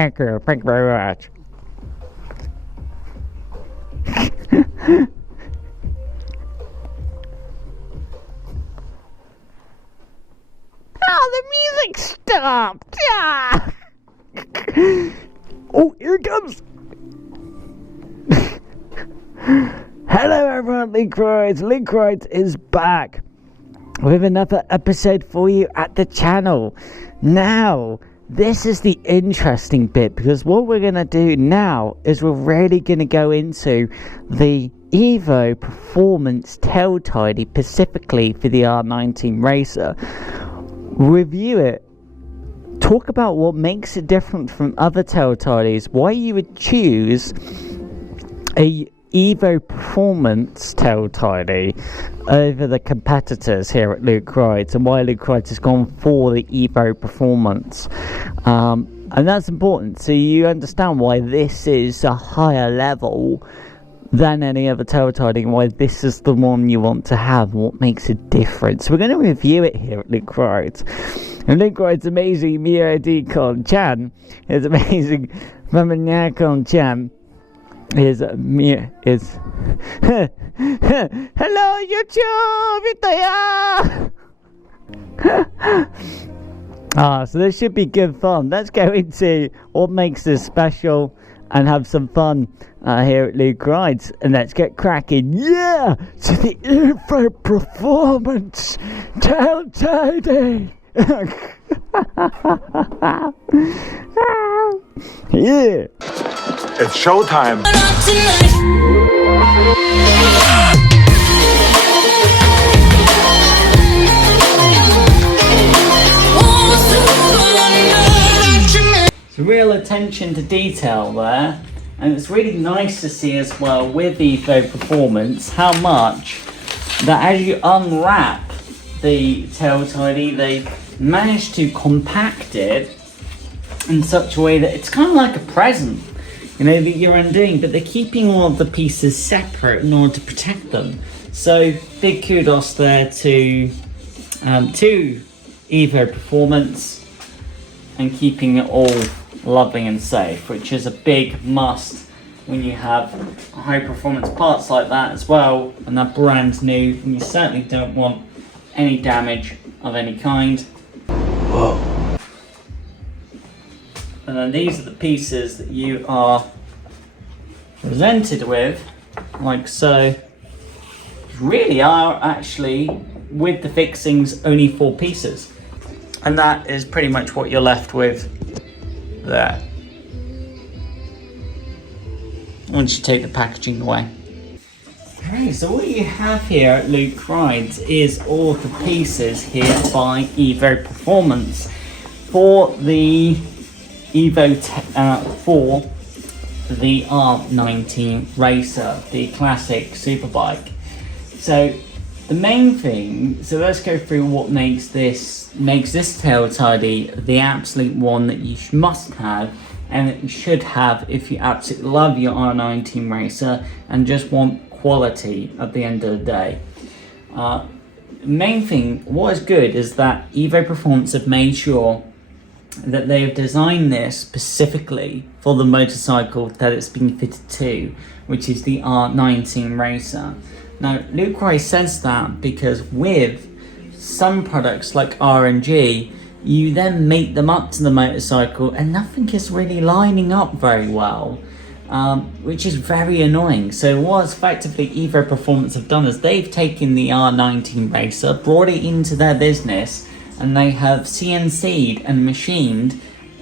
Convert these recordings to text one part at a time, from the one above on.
Thank you very much. Oh, the music stopped! Ah! Oh, here it comes! Hello everyone, Luke Wright. Luke Wright is back with another episode for you at the channel. Now, this is the interesting bit, because what we're going to do now is we're really going to go into the Evo Performance Tail Tidy, specifically for the R19 Racer. Review it, talk about what makes it different from other tail tidies, why you would choose a Evo Performance Tail Tidy over the competitors here at Luke Wright, and why Luke Wright has gone for the Evo Performance. And that's important, so you understand why this is a higher level than any other tail tidy, and why this is the one you want to have, what makes it different. So we're going to review it here at Luke Wright. And Luke Wright's amazing Miyadi Chan is amazing Chan is hello YouTube, so this should be good fun. Let's go into what makes this special and have some fun here at Luke Wright, and let's get cracking. Yeah, to the Evo Performance Tail Tidy. Yeah, it's showtime. Real attention to detail there, and it's really nice to see as well with Evo Performance how much that as you unwrap the tail tidy, they managed to compact it in such a way that it's kind of like a present, you know, that you're undoing, but they're keeping all of the pieces separate in order to protect them. So big kudos there to Evo Performance and keeping it all lovely and safe, which is a big must when you have high performance parts like that as well, and they're brand new, and you certainly don't want any damage of any kind. Whoa. And then these are the pieces that you are presented with, like so. Really are actually, with the fixings, only 4 pieces, and that is pretty much what you're left with there once you take the packaging away. Okay, so what you have here at Luke Wright is all of the pieces here by Evo Performance for the for the R19 Racer, the classic superbike. So the main thing, so let's go through what makes this tail tidy the absolute one that you must have, and that you should have if you absolutely love your R19 Racer and just want quality at the end of the day. Main thing, what is good is that Evo Performance have made sure that they have designed this specifically for the motorcycle that it's been fitted to, which is the R19 Racer. Now, Luke Wright says that because with some products like RNG, you then mate them up to the motorcycle and nothing is really lining up very well, which is very annoying. So what effectively Evo Performance have done is they've taken the R19 Racer, brought it into their business, and they have CNC'd and machined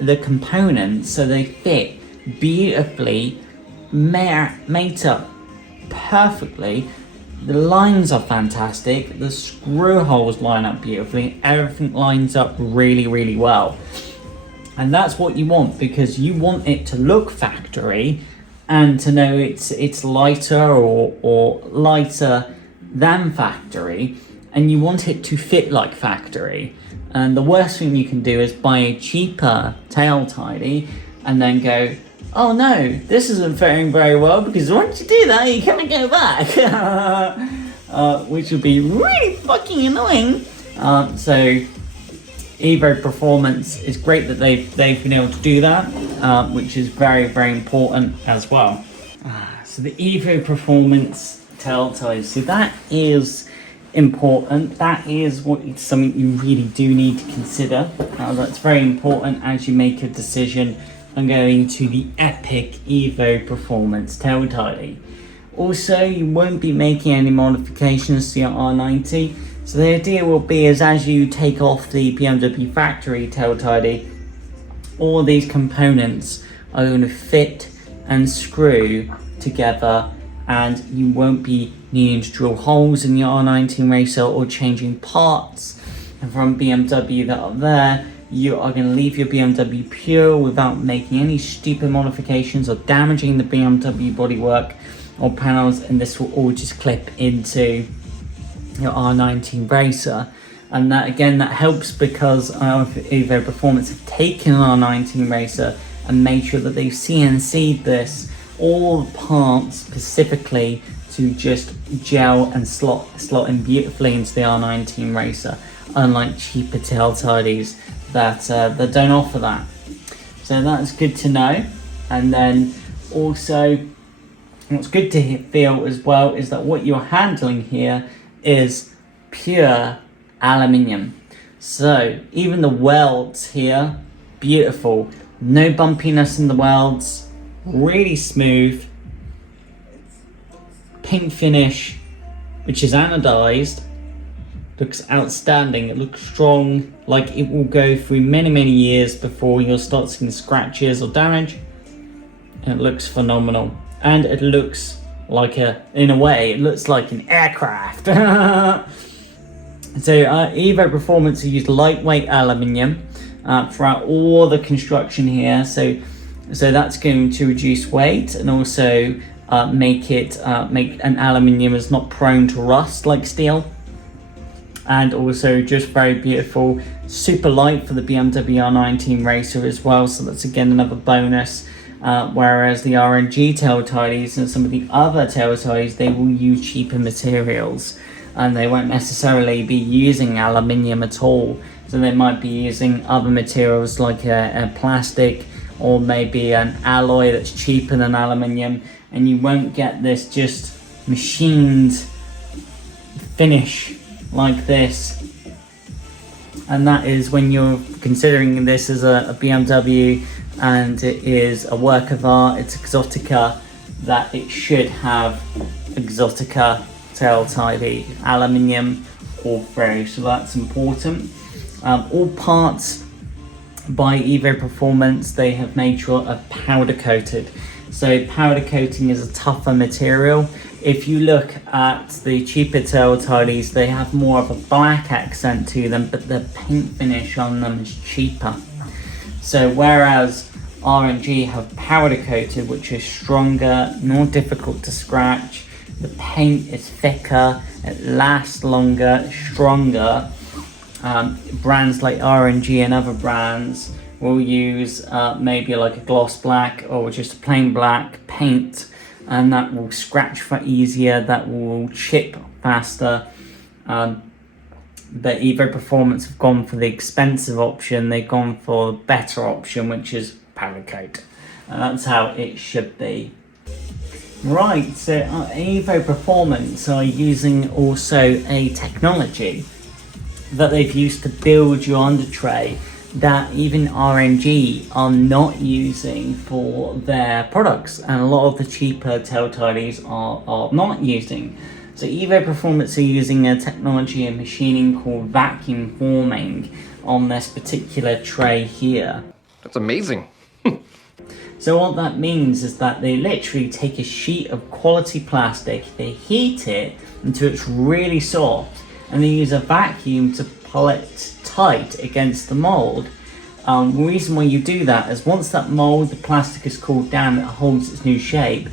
the components so they fit beautifully, mate up perfectly. The lines are fantastic, the screw holes line up beautifully, everything lines up really, really well. And that's what you want, because you want it to look factory and to know it's lighter or lighter than factory, and you want it to fit like factory. And the worst thing you can do is buy a cheaper tail tidy and then go, oh no, this isn't fitting very well, because once you do that, you can't go back. Which would be really fucking annoying. So Evo Performance is great that they've been able to do that, which is very, very important as well. So the Evo Performance Tail Tidy, so that is important. That is something you really do need to consider. That's very important as you make a decision on going to the epic Evo Performance Tail Tidy. Also, you won't be making any modifications to your R90. So the idea will be is as you take off the BMW factory tail tidy, all these components are going to fit and screw together, and you won't be needing to drill holes in your R19 Racer or changing parts from BMW that are there. You are going to leave your BMW pure without making any stupid modifications or damaging the BMW bodywork or panels, and this will all just clip into your R19 Racer. And that again, that helps because Evo Performance have taken an R19 Racer and made sure that they've CNC'd this, all the parts specifically to just gel and slot in beautifully into the R19 Racer, unlike cheaper tail tidies that don't offer that. So that's good to know. And then also, what's good to feel as well is that what you're handling here is pure aluminium. So even the welds here, beautiful. No bumpiness in the welds, really smooth. Paint finish, which is anodized, looks outstanding. It looks strong, like it will go through many years before you'll start seeing scratches or damage. And it looks phenomenal. And it looks like in a way, it looks like an aircraft. So Evo Performance used lightweight aluminium throughout all the construction here. So that's going to reduce weight and also make an aluminium is not prone to rust like steel. And also just very beautiful, super light for the BMW R19 Racer as well. So that's again another bonus. Whereas the RNG tail tidies and some of the other tail tidies, they will use cheaper materials and they won't necessarily be using aluminium at all. So they might be using other materials like a plastic or maybe an alloy that's cheaper than aluminium, and you won't get this just machined finish like this. And that is when you're considering this as a BMW and it is a work of art, it's exotica, that it should have exotica tail tidy, aluminium or through, so that's important. All parts by Evo Performance, they have made sure are powder coated. So powder coating is a tougher material. If you look at the cheaper tail tidies, they have more of a black accent to them, but the paint finish on them is cheaper. So whereas RNG have powder coated, which is stronger, more difficult to scratch, the paint is thicker, it lasts longer, stronger. Brands like RNG and other brands will use maybe like a gloss black or just a plain black paint, and that will scratch for easier, that will chip faster. But Evo Performance have gone for the expensive option, they've gone for the better option, which is powder coat. And that's how it should be. Right, so Evo Performance are using also a technology that they've used to build your under tray that even RNG are not using for their products, and a lot of the cheaper tail tidies are not using. So Evo Performance are using a technology and machining called vacuum forming on this particular tray here. That's amazing. So what that means is that they literally take a sheet of quality plastic, they heat it until it's really soft, and they use a vacuum to pull it tight against the mold. The reason why you do that is once that mold, the plastic is cooled down, it holds its new shape.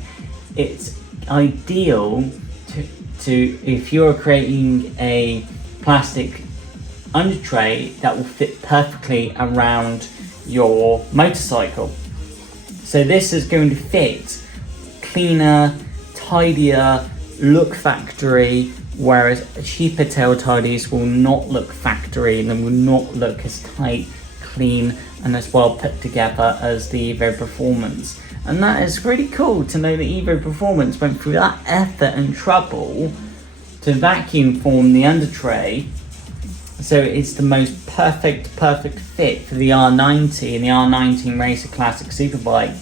It's ideal to if you're creating a plastic under tray that will fit perfectly around your motorcycle. So this is going to fit cleaner, tidier, look factory, whereas cheaper tail tidies will not look factory and will not look as tight, clean and as well put together as the Evo Performance. And that is really cool to know that Evo Performance went through that effort and trouble to vacuum form the under tray, so it's the most perfect fit for the R90 and the R19 Racer Classic Superbike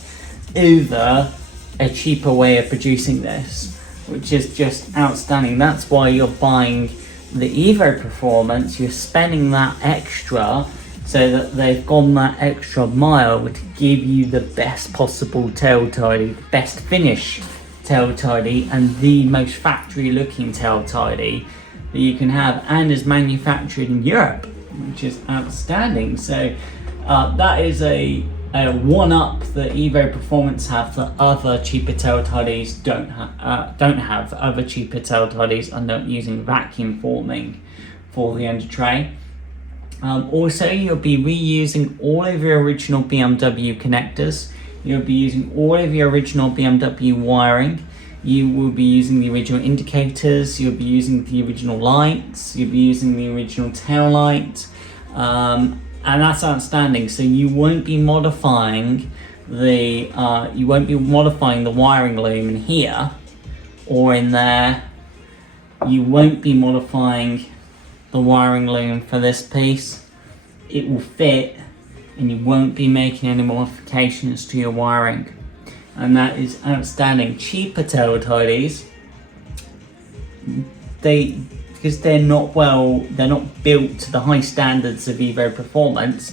over a cheaper way of producing this, which is just outstanding. That's why you're buying the Evo Performance, you're spending that extra so that they've gone that extra mile to give you the best possible tail tidy, the best finish tail tidy and the most factory looking tail tidy that you can have, and is manufactured in Europe, which is outstanding. So that is a one-up that Evo Performance have that other cheaper tail tidies don't have. Other cheaper tail tidies are not using vacuum forming for the under tray. Also, you'll be reusing all of your original BMW connectors. You'll be using all of your original BMW wiring. You will be using the original indicators. You'll be using the original lights. You'll be using the original tail light. And that's outstanding. So you won't be modifying the wiring loom in here or in there. You won't be modifying the wiring loom for this piece. It will fit, and you won't be making any modifications to your wiring, and that is outstanding. Cheaper tail tidies, because they're not built to the high standards of Evo Performance.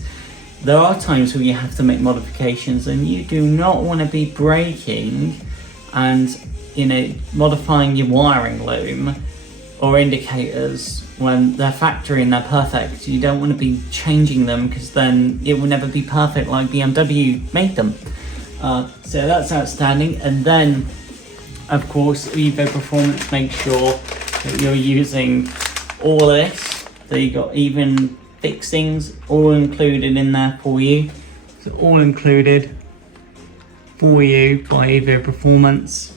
There are times where you have to make modifications, and you do not want to be breaking and modifying your wiring loom or indicators when they're factory and they're perfect. You don't want to be changing them, because then it will never be perfect like BMW made them. So that's outstanding. And then, of course, Evo Performance makes sure that you're using all of this. So you got even fixings all included in there for you. So all included for you by Evo Performance.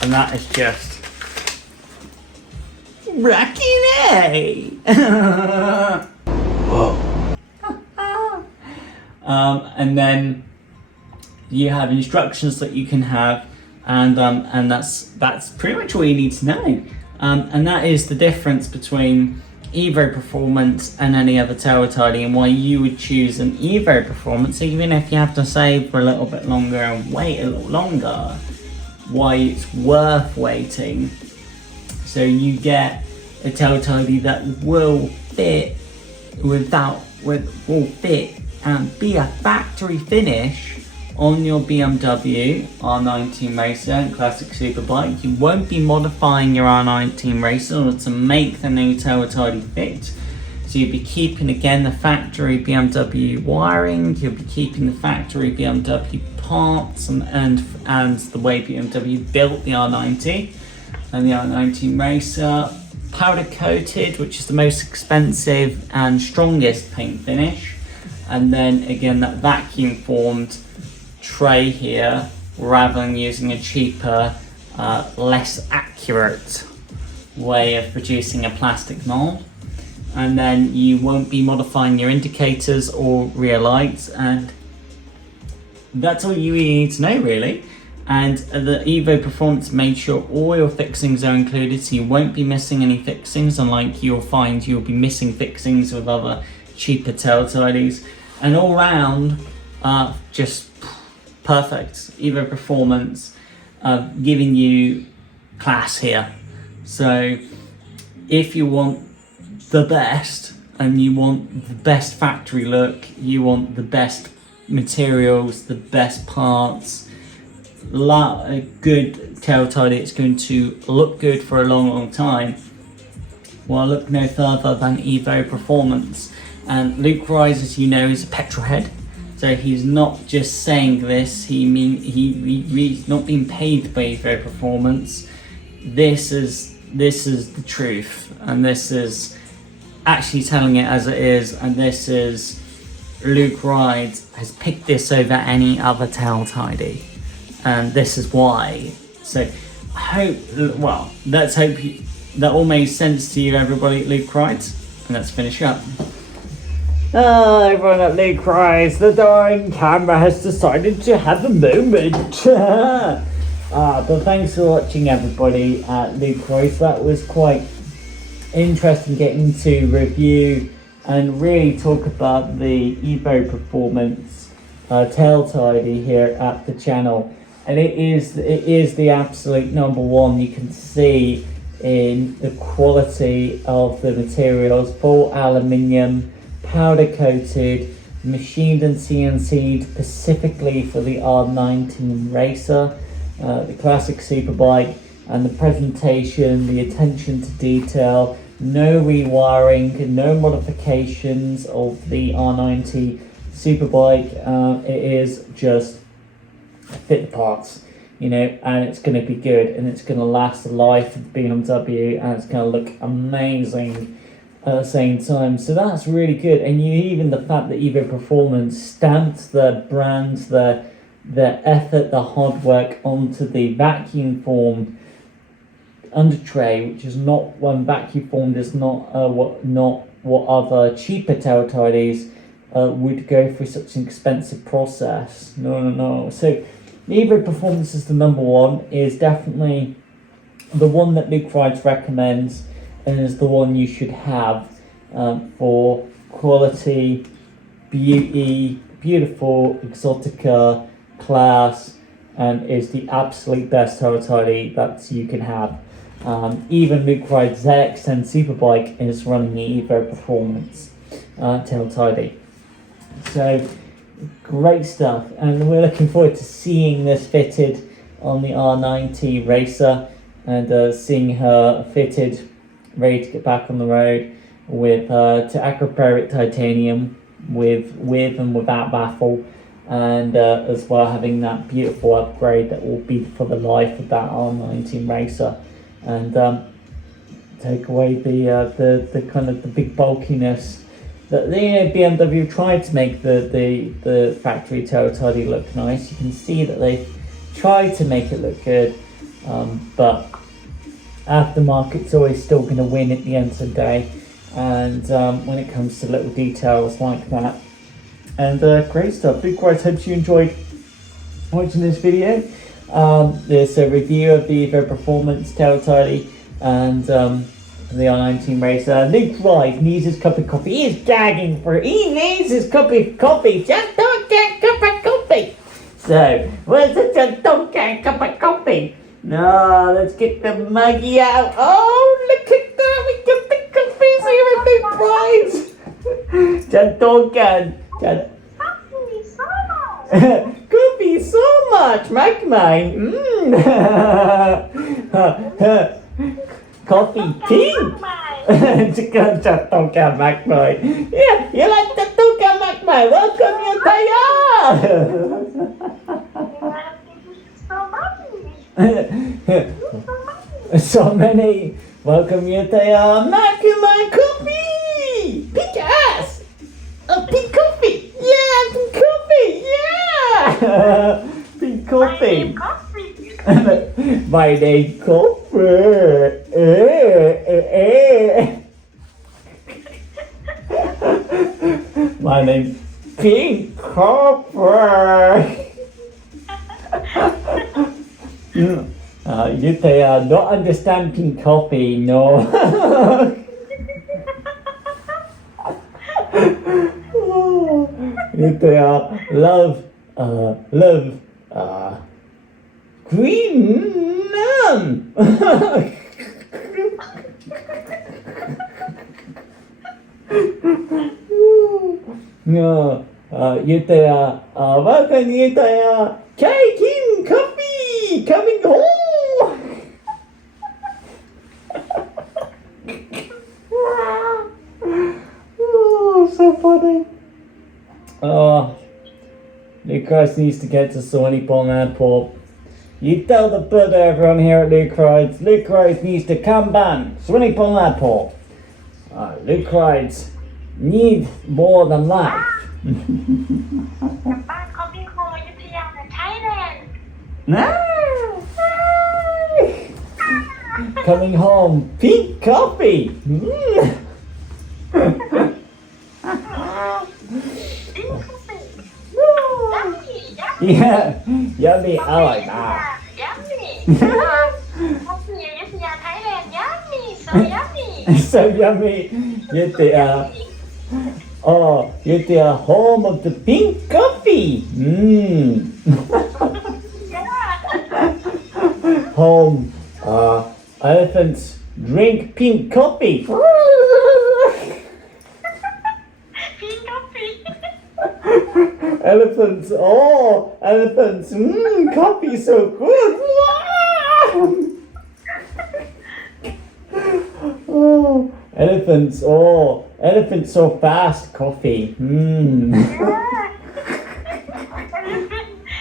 And that is just Rocky A. Whoa. And then you have instructions that you can have, and that's pretty much all you need to know. And that is the difference between Evo Performance and any other tail tidy, and why you would choose an Evo Performance, even if you have to save for a little bit longer and wait a little longer. Why it's worth waiting, so you get a tail tidy that will fit and be a factory finish on your BMW R19 Racer and Classic Superbike. You won't be modifying your R19 Racer in order to make the new tail tidy fit. So you'll be keeping again the factory BMW wiring, you'll be keeping the factory BMW parts and the way BMW built the R90 and the R19 Racer. Powder coated, which is the most expensive and strongest paint finish. And then again that vacuum formed tray here, rather than using a cheaper, less accurate way of producing a plastic mold. And then you won't be modifying your indicators or rear lights, and that's all you really need to know, really. And the Evo Performance made sure all your fixings are included, so you won't be missing any fixings, unlike you'll find you'll be missing fixings with other cheaper tail tidies. And all round, just perfect. Evo Performance giving you class here. So if you want the best, and you want the best factory look, you want the best materials, the best parts, a good tail tidy, it's going to look good for a long time, well, look no further than Evo Performance. And Luke Rise, as you know, is a petrol head, so he's not just saying this, he's not being paid by Evo Performance. This is the truth, and this is actually telling it as it is, and this is Luke Rides has picked this over any other tail tidy, and this is why. So let's hope that all made sense to you, everybody at Luke Rides, and let's finish up. Everyone at Luke Rides, the darn camera has decided to have a moment. But thanks for watching, everybody at Luke Rides. That was quite interesting getting to review and really talk about the Evo Performance Tail Tidy here at the channel. And it is the absolute number one. You can see in the quality of the materials, full aluminium, powder coated, machined and CNC'd specifically for the R19 Racer, the classic superbike, and the presentation, the attention to detail, no rewiring, no modifications of the R90 superbike. It is just fit the parts, you know, and it's going to be good, and it's going to last the life of BMW, and it's going to look amazing at the same time. So that's really good. And even the fact that Evo Performance stamped the brand, the effort, the hard work onto the vacuum formed under tray, which is not one vacuum formed, is not what other cheaper tail tidies would go through such an expensive process. No. So Evo Performance is the number one, is definitely the one that Luke Rides recommends, and is the one you should have for quality, beauty, beautiful, exotica, class, and is the absolute best tail tidy that you can have. Even Luke Rides ZX10 Superbike is running the Evo Performance tail tidy. So great stuff, and we're looking forward to seeing this fitted on the R90 Racer, and seeing her fitted, ready to get back on the road with to aquapraric titanium with and without baffle, and as well having that beautiful upgrade that will be for the life of that R19 Racer, and take away the kind of the big bulkiness that the BMW tried to make the factory tail tidy look nice. You can see that they tried to make it look good, but aftermarket's always still going to win at the end of the day, and when it comes to little details like that. And great stuff. Luke Rides, hope you enjoyed watching this video. There's a review of the Evo Performance Tail Tidy and the R19 Racer. Luke Rides needs his cup of coffee. He is gagging for it. He needs his cup of coffee. Just don't get a cup of coffee. So, where's the just don't get a cup of coffee? No, let's get the muggy out. Oh, look at that. We got the coffees here at Luke Rides. Just don't get coffee so much, Mike mine. Coffee pink. Just don't get Mike mine. Yeah, you like the don't get Mike mine. Welcome you Taya. So many. Welcome you Taya. My coffee. Pink ass. Pink coffee. Yeah, pink coffee. Yeah. Pink coffee. My name coffee. My name Pink Coffee. You don't understand pink coffee, no. You love green. No, welcome you taking coffee coming home. Oh, so funny. Oh, Luke Rides needs to get to Sawneypond Airport. You tell the Buddha, everyone here at Luke Rides. Luke Rides needs to come back. Sawneypond Airport. Luke Rides need more than life. กลับบ้านเขาบินโคอยุธยาเหมือนไทยแลนด์ No. coming home. Pink coffee. Yeah, yummy. I like that. Yummy. Coffee Ayutthaya, Thailand. Yummy. So yummy. So yummy. You're the home of the pink coffee. Home. Elephants drink pink coffee. Pink coffee. Elephants. Coffee so good. Elephants. Elephants so fast. Coffee.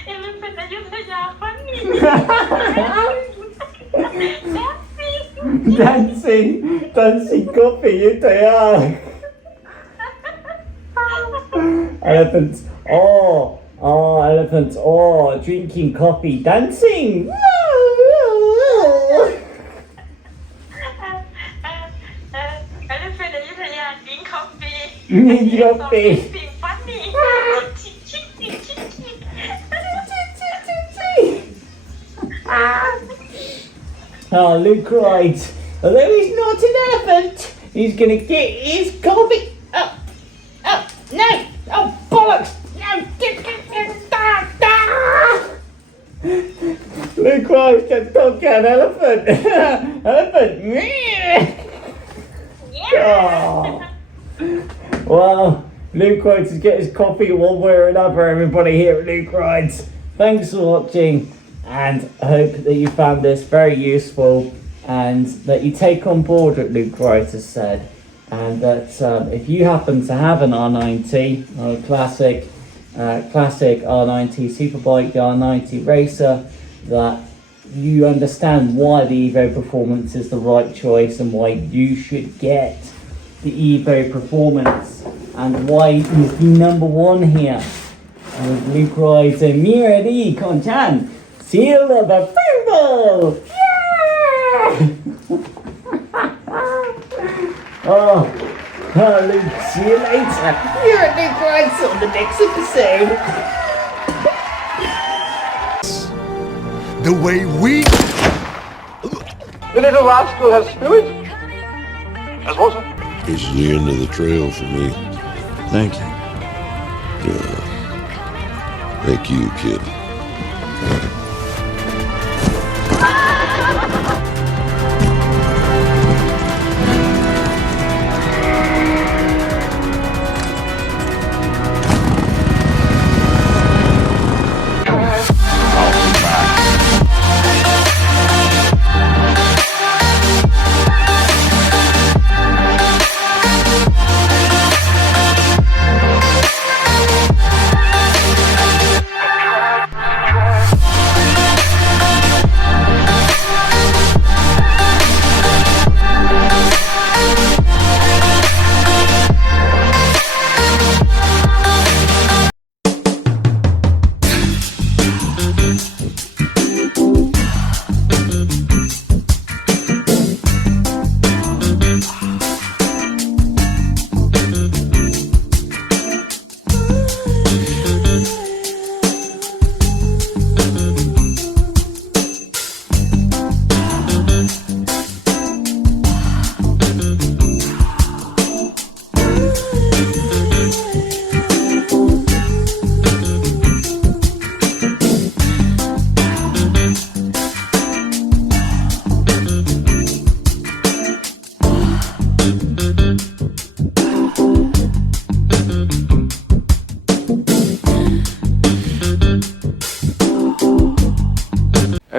Elephant Ayutthaya, funny. Dancing coffee. Ayutthaya. Elephants. Elephants. Drinking coffee. Dancing. Elephant Ayutthaya, drink coffee. Coffee. Something funny. Luke rides. Although he's not an elephant, he's gonna get his coffee. No! Oh, bollocks! No! Luke rides can talk an elephant. Elephant. Yeah. Well, Luke rides to get his coffee one way or another. Everybody here at Luke rides. Thanks for watching. And I hope that you found this very useful and that you take on board what Luke Wright has said. And that if you happen to have an R90, or a classic R90 Superbike, the R90 Racer, that you understand why the Evo Performance is the right choice and why you should get the Evo Performance and why it is the number one here. And Luke Wright and Miradi Konchan. Seal of approval! Yeah! Luke, see you later. You're at Luke Rides on the next episode. The way we. The little rascal has spirit. As water. This is the end of the trail for me. Thank you. Yeah. Thank you, kid.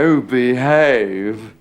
Oh, behave.